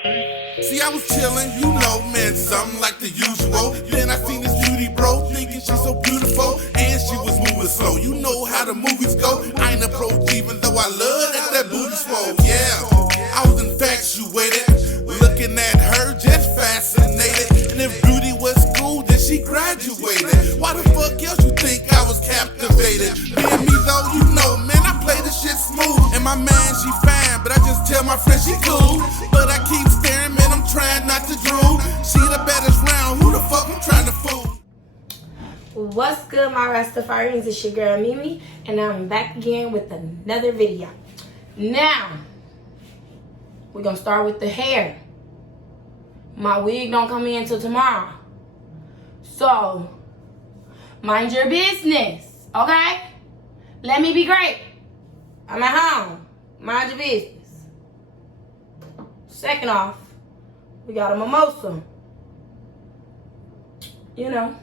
See, I was chillin', you know, man, something like the usual. Then I seen this beauty bro, thinking she's so beautiful, and she was moving slow. You know how the movies go. I ain't approach even though I love that booty swole. Yeah, I was infatuated, looking at her, just fascinated. And if beauty was cool, then she graduated. Why the fuck else you think I was captivated? Being me though, you know, man, I play this shit smooth. And my man, she fine, but I just tell my friend she cool. But I keep staring, man, I'm trying not to drool. She the baddest round, who the fuck I'm trying to fool? What's good, my Rastafarians? It's your girl Mimi, and I'm back again with another video. Now, we're gonna start with the hair. My wig don't come in till tomorrow, so mind your business, okay? Let me be great. I'm at home. Mind your business. Second off, we got a mimosa. You know.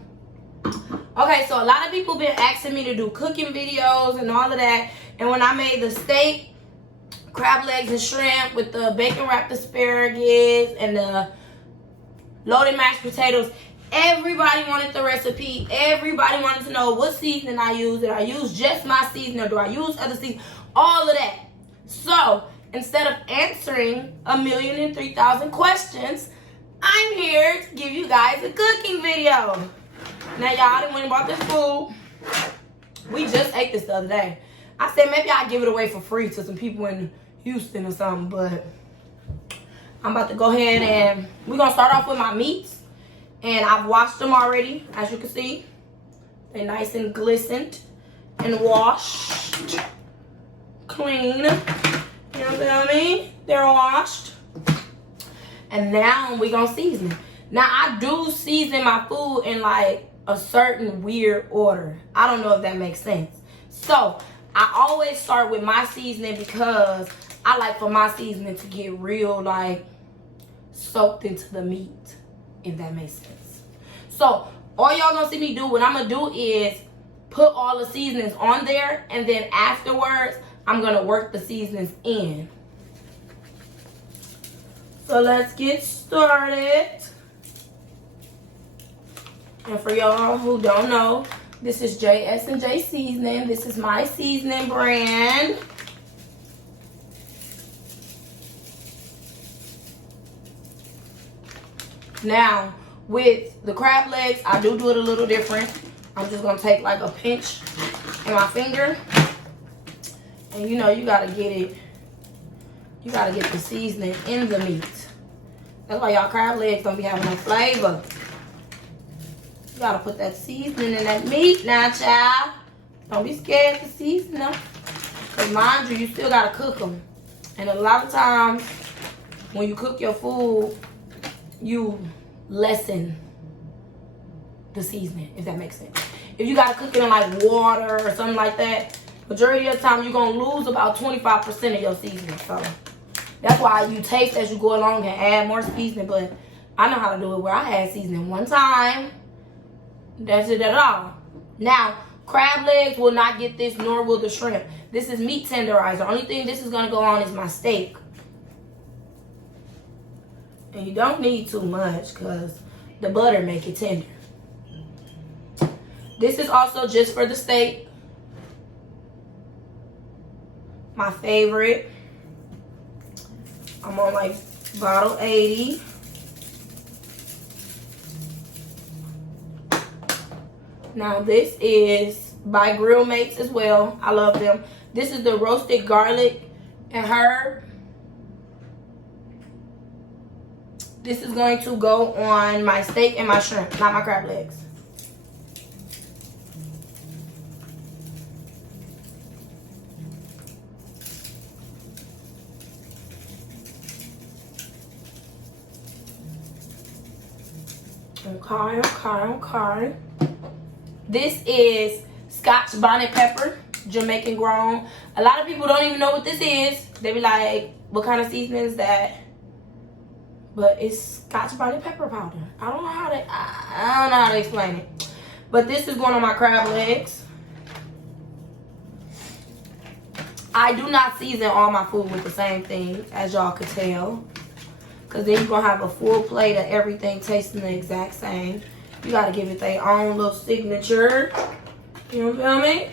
Okay, so a lot of people been asking me to do cooking videos and all of that. And when I made the steak, crab legs and shrimp with the bacon wrapped asparagus and the loaded mashed potatoes, everybody wanted the recipe. Everybody wanted to know what seasoning I use. Did I use just my seasoning or do I use other seasoning? All of that. So instead of answering 1,003,000 questions, I'm here to give you guys a cooking video. Now y'all done went and bought this food. We just ate this the other day. I said maybe I'll give it away for free to some people in Houston or something, but I'm about to go ahead and we're gonna start off with my meats. And I've washed them already, as you can see. They're nice and glistened and washed. Clean. You know what I mean? They're washed. And now we're gonna season it. Now I do season my food in like a certain weird order. I don't know if that makes sense. So I always start with my seasoning because I like for my seasoning to get real like soaked into the meat, if that makes sense. So all y'all gonna see me do, what I'm gonna do is put all the seasonings on there, and then afterwards I'm gonna work the seasonings in. So let's get started. And for y'all who don't know, this is JS Seasoning. This is my seasoning brand. Now, with the crab legs, I do it a little different. I'm just gonna take like a pinch in my finger. And you know, you gotta get the seasoning in the meat. That's why y'all crab legs don't be having no flavor. You gotta put that seasoning in that meat now, child. Don't be scared to season them. Because mind you, you still gotta cook them. And a lot of times, when you cook your food, you lessen the seasoning, if that makes sense. If you gotta cook it in like water or something like that, majority of the time you're gonna lose about 25% of your seasoning. So that's why you taste as you go along and add more seasoning. But I know how to do it where I add seasoning one time. That's it at all. Now, crab legs will not get this, nor will the shrimp. This is meat tenderizer. The only thing this is gonna go on is my steak. And you don't need too much because the butter make it tender. This is also just for the steak. My favorite. I'm on like bottle 80. Now this is by Grill Mates as well. I love them. This is the roasted garlic and herb. This is going to go on my steak and my shrimp, not my crab legs. Okay. This is Scotch bonnet pepper, Jamaican grown. A lot of people don't even know what this is. They be like, what kind of seasoning is that? But it's Scotch bonnet pepper powder. I don't know how to explain it. But this is going on my crab legs. I do not season all my food with the same thing, as y'all could tell. Because then you're going to have a full plate of everything tasting the exact same. You got to give it their own little signature. You feel me?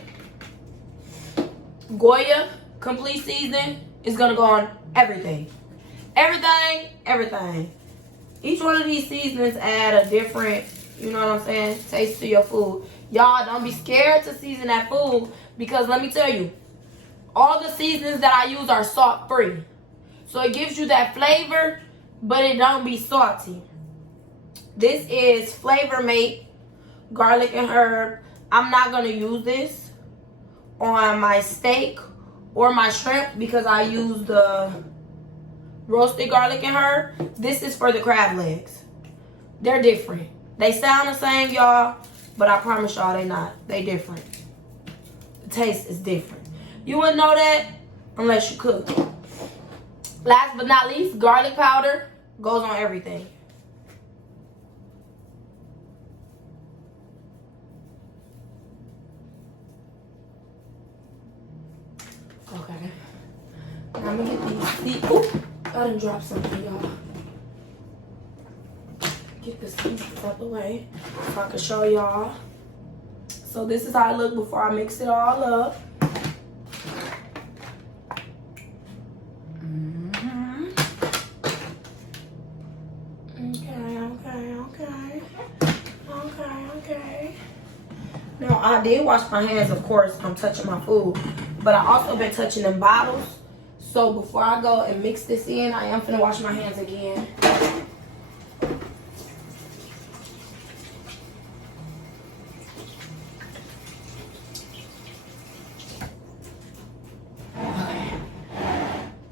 Goya complete season is going to go on everything. Everything. Each one of these seasonings add a different, you know what I'm saying, taste to your food. Y'all, don't be scared to season that food, because let me tell you, all the seasonings that I use are salt free. So it gives you that flavor, but it don't be salty. This is Flavor Mate garlic and herb. I'm not going to use this on my steak or my shrimp because I use the roasted garlic and herb. This is for the crab legs. They're different. They sound the same, y'all, but I promise y'all they not. They different. The taste is different. You wouldn't know that unless you cook. Last but not least, garlic powder goes on everything. Okay. Now I'm gonna get these. Ooh, I done dropped something, y'all. Get the seeds out the way so I can show y'all. So this is how it look before I mix it all up. Okay. Now I did wash my hands, of course. I'm touching my food, but I also been touching them bottles. So before I go and mix this in, I am finna wash my hands again.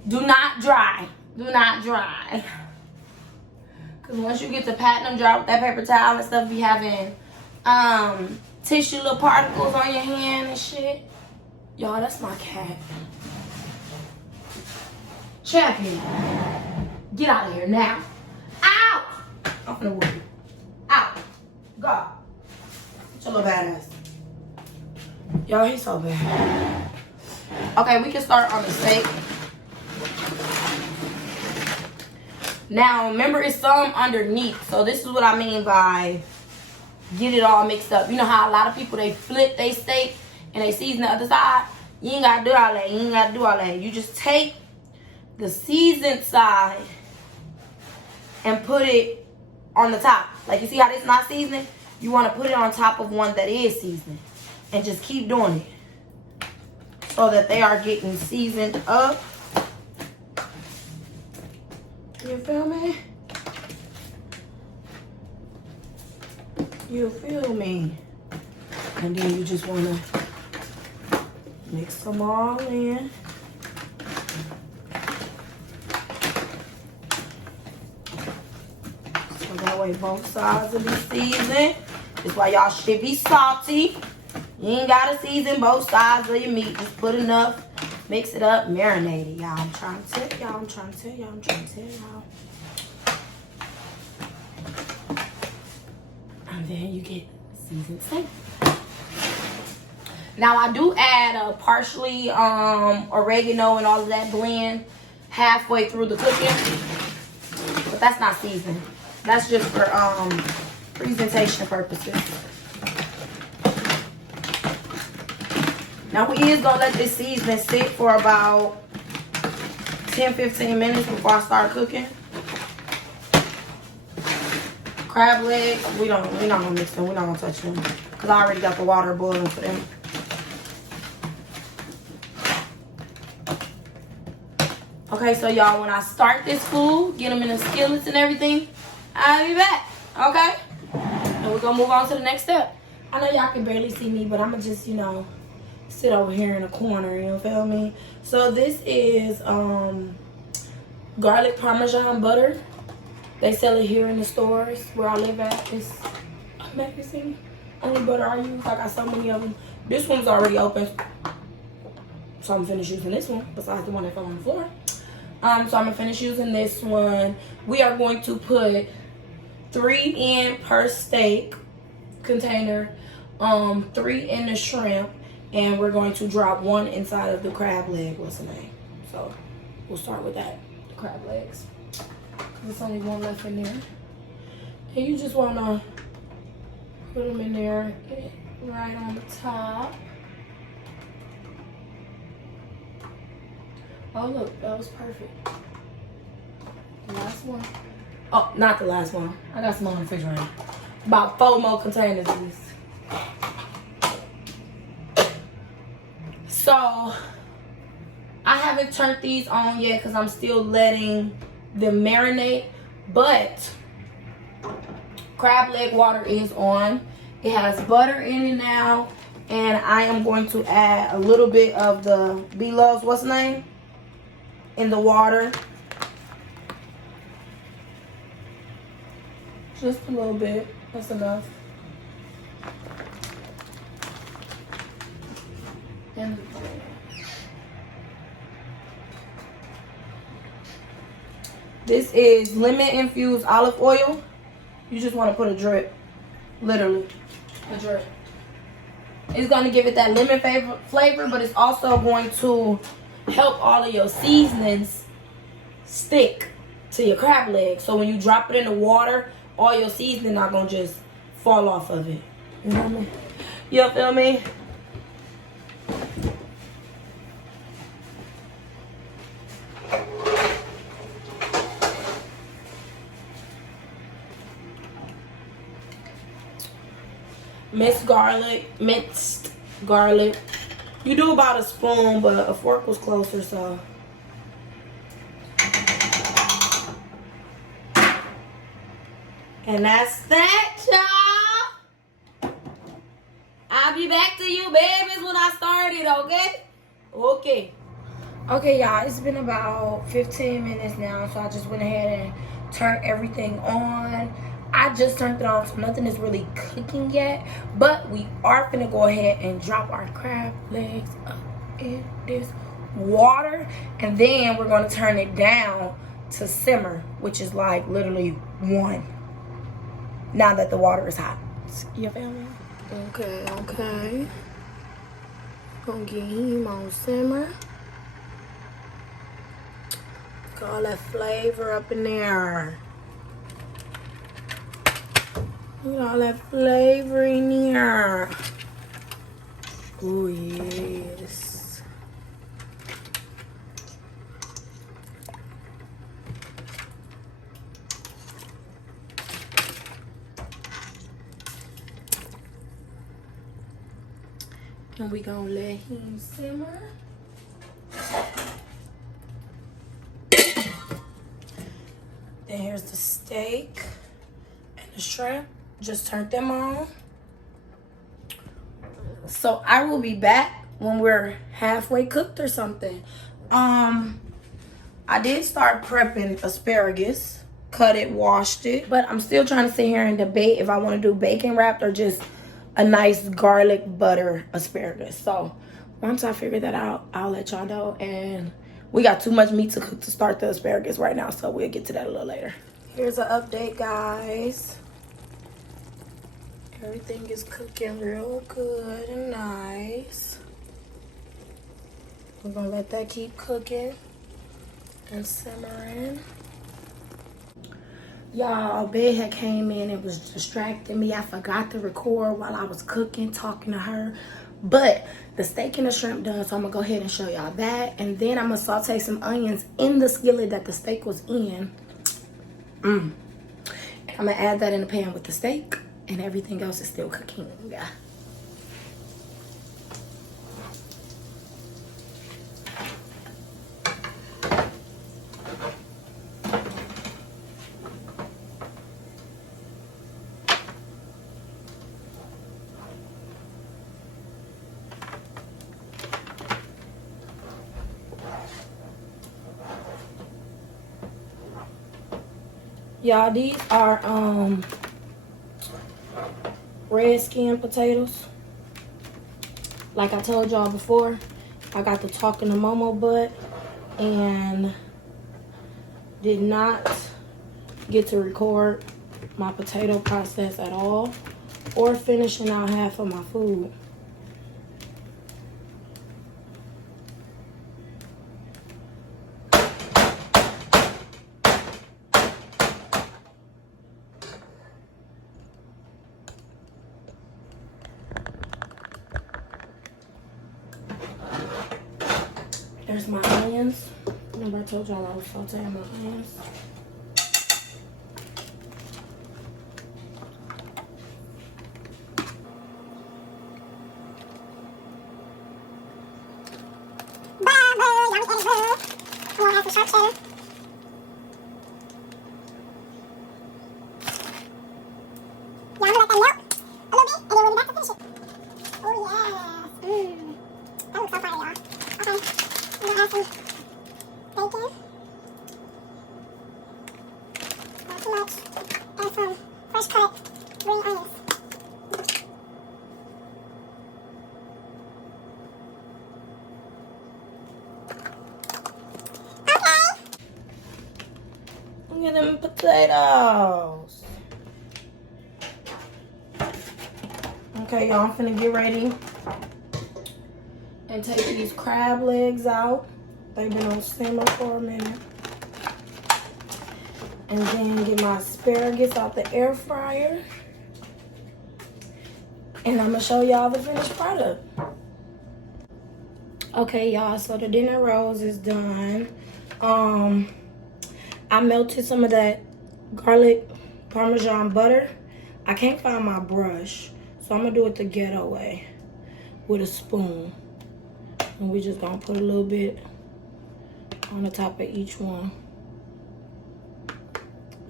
Do not dry. Do not dry. Because once you get to patting them dry with that paper towel and stuff, be having tissue little particles on your hand and shit. Y'all, that's my cat. Champion. Get out of here now. Out! I'm finna whoop you. Out. Go. It's a little badass. Y'all, he's so bad. Okay, we can start on the steak. Now, remember, it's some underneath. So this is what I mean by get it all mixed up. You know how a lot of people, they flip they steak and they season the other side? You ain't got to do all that. You ain't got to do all that. You just take the seasoned side and put it on the top. Like, you see how this is not seasoning? You want to put it on top of one that is seasoned. And just keep doing it so that they are getting seasoned up. You feel me? You feel me? And then you just want to mix them all in. So that way both sides will be seasoned. That's why y'all should be salty. You ain't got to season both sides of your meat. Just put enough. Mix it up, marinate it, y'all. I'm trying to tell y'all, I'm trying to tell y'all, I'm trying to tell y'all. And then you get seasoned steak. Now I do add partially oregano and all of that blend halfway through the cooking. But that's not seasoned. That's just for presentation purposes. Now, we is going to let this seasoning sit for about 10-15 minutes before I start cooking. Crab legs, we're not going to mix them. We're not going to touch them because I already got the water boiling for them. Okay, so y'all, when I start this food, get them in the skillets and everything, I'll be back, okay? And we're going to move on to the next step. I know y'all can barely see me, but I'm going to just, you know, sit over here in a corner, you feel me? So this is garlic parmesan butter. They sell it here in the stores where I live at. It's amazing. Only butter I use. I got so many of them. This one's already open, so I'm finished using this one besides the one that fell on the floor. So I'm gonna finish using this one. We are going to put 3 in per steak container, 3 in the shrimp, and we're going to drop 1 inside of the crab leg. What's the name? So we'll start with that, the crab legs. There's only one left in there. And you just want to put them in there right on the top. Oh, look, that was perfect. The last one. Oh, not the last one. I got some on the refrigerator. About 4 more containers of these. So, I haven't turned these on yet because I'm still letting them marinate. But, crab leg water is on. It has butter in it now. And I am going to add a little bit of the B-Love's, what's the name? In the water. Just a little bit. That's enough. And this is lemon infused olive oil. You just want to put a drip. Literally. A drip. It's going to give it that lemon flavor, but it's also going to help all of your seasonings stick to your crab legs. So when you drop it in the water, all your seasoning not going to just fall off of it. You know what I mean? You feel me? Minced garlic. You do about a spoon, but a fork was closer, so. And that's that, y'all. I'll be back to you, babies, when I started, okay? Okay. Okay, y'all, it's been about 15 minutes now, so I just went ahead and turned everything on. I just turned it on, so nothing is really cooking yet. But we are gonna go ahead and drop our crab legs up in this water. And then we're gonna turn it down to simmer, which is like literally 1. Now that the water is hot. You feel me? Okay. Gonna get him on simmer. Got all that flavor up in there. Look at all that flavor in here. Oh, yes. And we gonna let him simmer. Then here's the steak and the shrimp. Just turned them on. So I will be back when we're halfway cooked or something. I did start prepping asparagus. Cut it, washed it. But I'm still trying to sit here and debate if I want to do bacon wrapped or just a nice garlic butter asparagus. So once I figure that out, I'll let y'all know. And we got too much meat to cook to start the asparagus right now, so we'll get to that a little later. Here's an update, guys. Everything is cooking real good and nice. We're gonna let that keep cooking and simmering. Y'all, bed had came in and was distracting me. I forgot to record while I was cooking, talking to her. But the steak and the shrimp done, so I'm gonna go ahead and show y'all that. And then I'm gonna saute some onions in the skillet that the steak was in. And I'm gonna add that in the pan with the steak. And everything else is still cooking. Yeah. Y'all, these are red skin potatoes. Like I told y'all before, I got to talking to Momo butt and did not get to record my potato process at all or finishing out half of my food. There's my onions. Remember I told y'all I was sauteing my onions. I'm gonna have some sharp cheddar. Yeah, I'm gonna let that melt a little bit, and then we'll be back to finish it. Oh yes. That looks so pretty, y'all. Okay. I'm gonna add some bacon. Not too much. And some fresh cut green onions. Look at them potatoes. Okay, y'all, I'm finna get ready and take these crab legs out. They've been on simmer for a minute. And then get my asparagus out the air fryer. And I'm gonna show y'all the finished product. Okay, y'all, so the dinner rolls is done. I melted some of that garlic Parmesan butter. I can't find my brush, so I'm gonna do it the ghetto way with a spoon. And we just gonna put a little bit on the top of each one.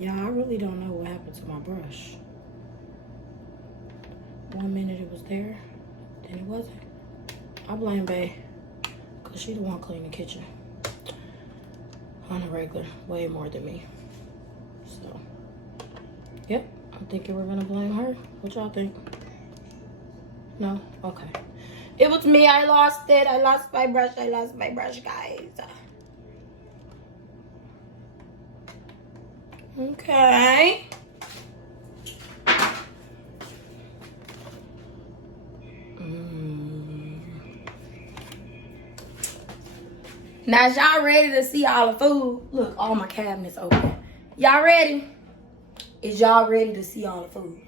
Yeah, I really don't know what happened to my brush. 1 minute it was there, then it wasn't. I blame Bae, cause she the one cleaning the kitchen on a regular, way more than me. So, yep, I'm thinking we're gonna blame her. What y'all think? No? Okay. It was me, I lost it. I lost my brush, guys. Okay. Now, is y'all ready to see all the food? Look, all my cabinets open. Y'all ready? Is y'all ready to see all the food?